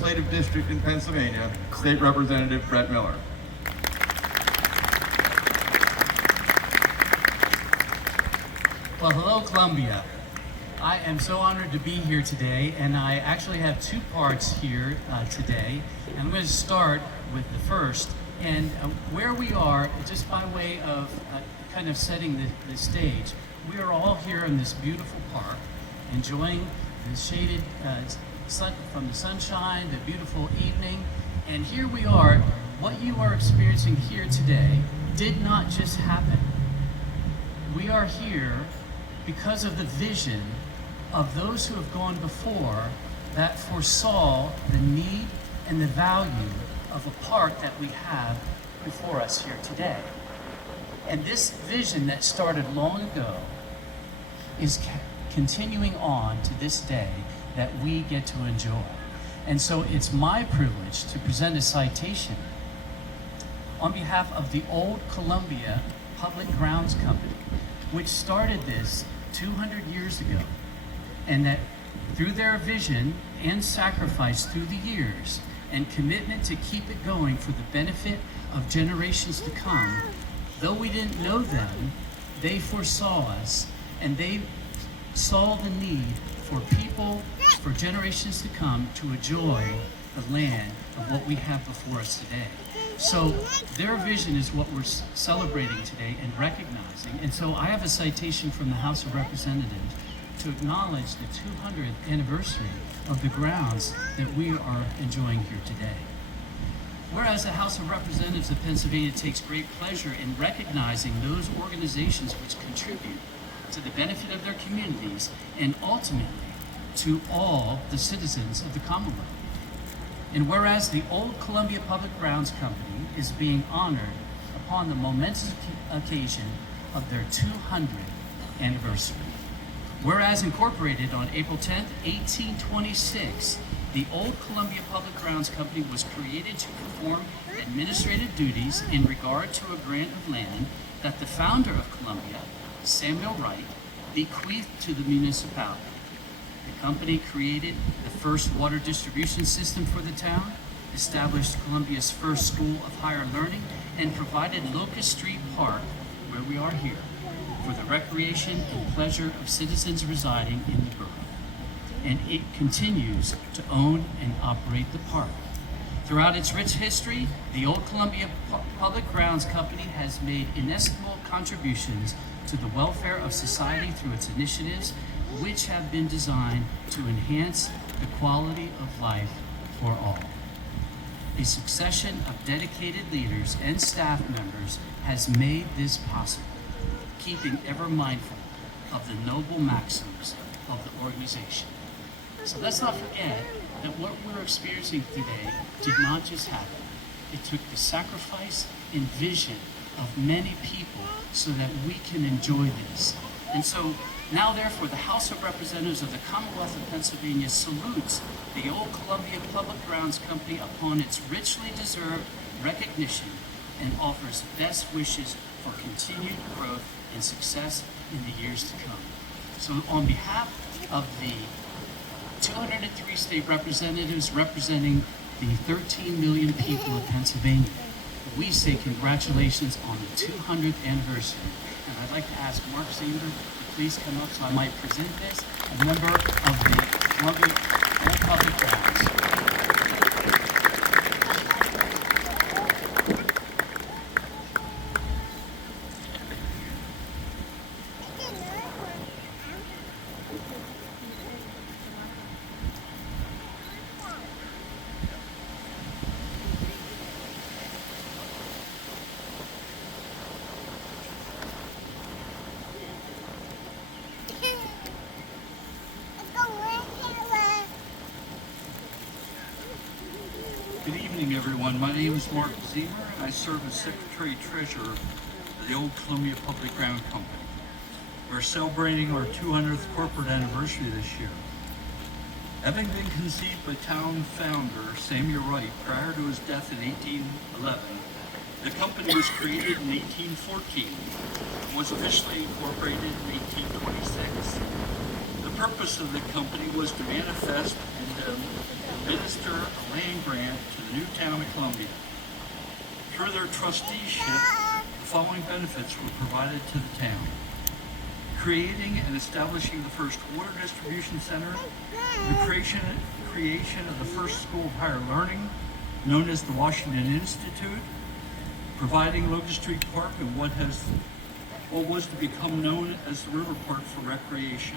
Legislative District in Pennsylvania, State Representative Brett Miller. Well, hello, Columbia. I am so honored to be here today, and I actually have two parts here today. And I'm going to start with the first, and where we are, just by way of kind of setting the stage. We are all here in this beautiful park, enjoying the shaded sun from the sunshine, the beautiful evening, and here we are. What you are experiencing here today did not just happen. We are here because of the vision of those who have gone before that foresaw the need and the value of a park that we have before us here today. And this vision that started long ago is continuing on to this day that we get to enjoy. And so it's my privilege to present a citation on behalf of the Old Columbia Public Grounds Company, which started this 200 years ago, and that through their vision and sacrifice through the years and commitment to keep it going for the benefit of generations to come, though we didn't know them, they foresaw us, and they saw the need for people, for generations to come, to enjoy the land of what we have before us today. So their vision is what we're celebrating today and recognizing. And so I have a citation from the House of Representatives to acknowledge the 200th anniversary of the grounds that we are enjoying here today. Whereas the House of Representatives of Pennsylvania takes great pleasure in recognizing those organizations which contribute to the benefit of their communities and ultimately to all the citizens of the Commonwealth. And whereas the Old Columbia Public Grounds Company is being honored upon the momentous occasion of their 200th anniversary. Whereas incorporated on April 10th, 1826, the Old Columbia Public Grounds Company was created to perform administrative duties in regard to a grant of land that the founder of Columbia, Samuel Wright, bequeathed to the municipality. The company created the first water distribution system for the town, established Columbia's first school of higher learning, and provided Locust Street Park, where we are here, for the recreation and pleasure of citizens residing in the borough. And it continues to own and operate the park. Throughout its rich history, the Old Columbia Public Grounds Company has made inestimable contributions to the welfare of society through its initiatives, which have been designed to enhance the quality of life for all. A succession of dedicated leaders and staff members has made this possible, keeping ever mindful of the noble maxims of the organization. So let's not forget that what we're experiencing today did not just happen. It took the sacrifice and vision of many people so that we can enjoy this. And so now, therefore, the House of Representatives of the Commonwealth of Pennsylvania salutes the Old Columbia Public Grounds Company upon its richly deserved recognition and offers best wishes for continued growth and success in the years to come. So on behalf of the 203 state representatives representing the 13 million people of Pennsylvania, we say congratulations on the 200th anniversary. And I'd like to ask Mark Zeamer to please come up so I might present this, a member of the Columbia Old Public Grounds. Good evening, everyone. My name is Mark Zeamer, and I serve as Secretary-Treasurer of the Old Columbia Public Ground Company. We're celebrating our 200th corporate anniversary this year. Having been conceived by town founder Samuel Wright prior to his death in 1811, the company was created in 1814 and was officially incorporated in 1826. The purpose of the company was to manifest and administer a land grant to the new town of Columbia. Through their trusteeship, the following benefits were provided to the town: creating and establishing the first water distribution center, the creation of the first school of higher learning, known as the Washington Institute, providing Locust Street Park and what was to become known as the River Park for recreation.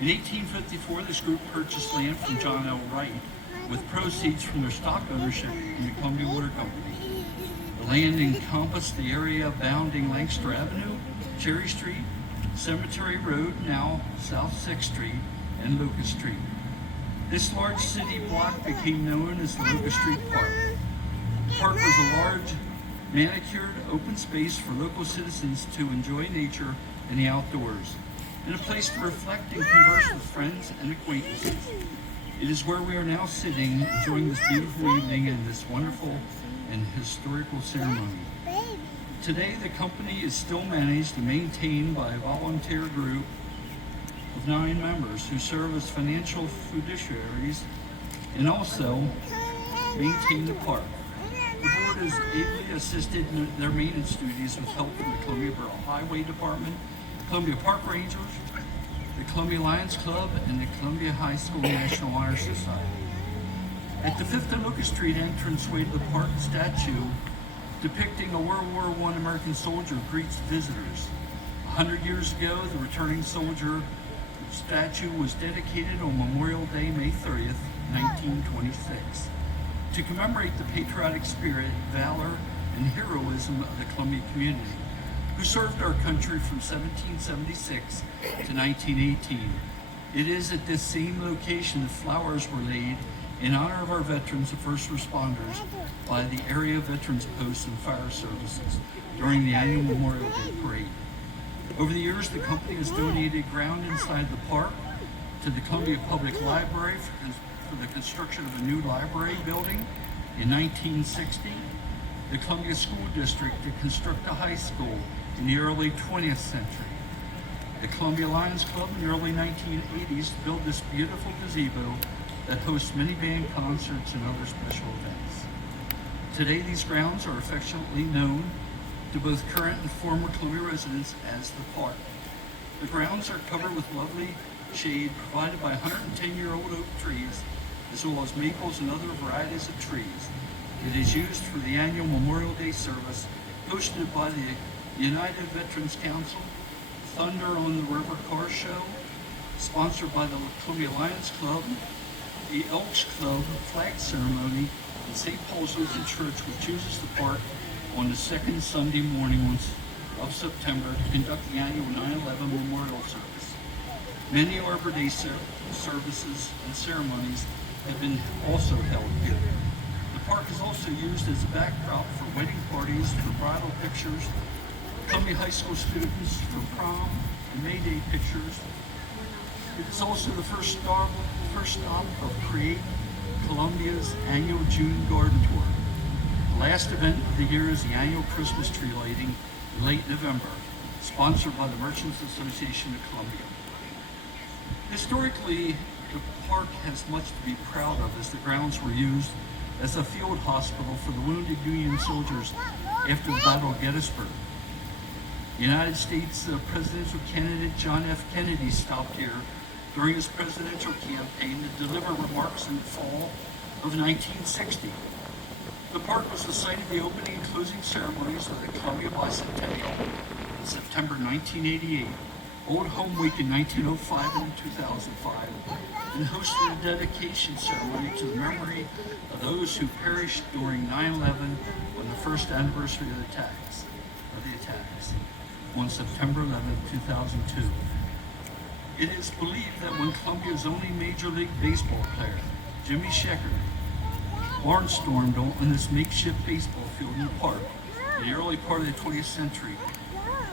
In 1854, this group purchased land from John L. Wright with proceeds from their stock ownership in the Columbia Water Company. The land encompassed the area bounding Lancaster Avenue, Cherry Street, Cemetery Road, now South 6th Street, and Locust Street. This large city block became known as the Locust Street Park. The park was a large, manicured, open space for local citizens to enjoy nature and the outdoors, and a place to reflect and converse with friends and acquaintances. It is where we are now sitting, enjoying this beautiful evening and this wonderful and historical ceremony. Today, the company is still managed and maintained by a volunteer group of 9 members who serve as financial fiduciaries and also maintain the park. The board has ably assisted in their maintenance duties with help from the Columbia Borough Highway Department, Columbia Park Rangers, the Columbia Lions Club, and the Columbia High School National Honor Society. At the 5th and Locust Street entranceway to the park, statue depicting a World War I American soldier greets visitors. 100 years ago, the returning soldier statue was dedicated on Memorial Day, May 30th, 1926, to commemorate the patriotic spirit, valor, and heroism of the Columbia community, who served our country from 1776 to 1918. It is at this same location that flowers were laid in honor of our veterans and first responders by the area veterans posts and fire services during the annual Memorial Day parade. Over the years, the company has donated ground inside the park to the Columbia Public Library for the construction of a new library building in 1960, the Columbia School District to construct a high school in the early 20th century, the Columbia Lions Club in the early 1980s to build this beautiful gazebo that hosts many band concerts and other special events. Today, these grounds are affectionately known to both current and former Columbia residents as the park. The grounds are covered with lovely shade provided by 110-year-old oak trees, as well as maples and other varieties of trees. It is used for the annual Memorial Day service hosted by the United Veterans Council, Thunder on the River Car Show, sponsored by the Columbia Lions Club, the Elks Club flag ceremony, and St. Paul's Lutheran Church, which uses the park on the second Sunday morning of September to conduct the annual 9/11 memorial service. Many Arbor Day services and ceremonies have been also held here. The park is also used as a backdrop for wedding parties, for bridal pictures, Columbia High School students for prom and May Day pictures. It is also the first stop of Create Columbia's annual June Garden Tour. The last event of the year is the annual Christmas tree lighting in late November, sponsored by the Merchants Association of Columbia. Historically, the park has much to be proud of, as the grounds were used as a field hospital for the wounded Union soldiers after the Battle of Gettysburg. United States presidential candidate John F. Kennedy stopped here during his presidential campaign to deliver remarks in the fall of 1960. The park was the site of the opening and closing ceremonies of the Columbia Bicentennial in September 1988, Old Home Week in 1905 and 2005, and hosted a dedication ceremony to the memory of those who perished during 9/11 on the first anniversary of the attacks on September 11, 2002. It is believed that when Columbia's only Major League Baseball player, Jimmy Sheckard, barnstormed on this makeshift baseball field in the park in the early part of the 20th century,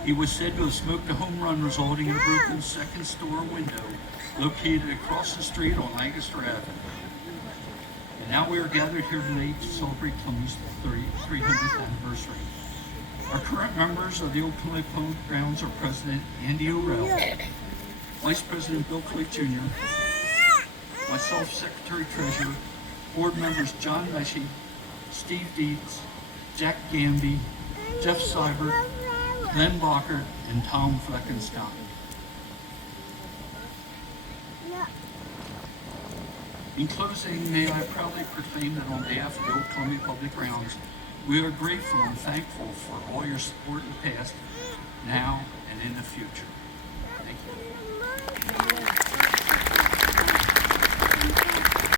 he was said to have smoked a home run resulting in a broken second store window located across the street on Lancaster Avenue. And now we are gathered here today to celebrate Columbia's 300th anniversary. Our current members of the Old Columbia Public Grounds are President Andy O'Rell, Vice President Bill Clayton Jr., myself, Secretary Treasurer, Board members John Leshy, Steve Dietz, Jack Gamby, Jeff Seibert, Glenn Blocker, and Tom Fleckenstein. In closing, may I proudly proclaim that on behalf of the Old Columbia Public Grounds, we are grateful and thankful for all your support in the past, now, and in the future. Thank you.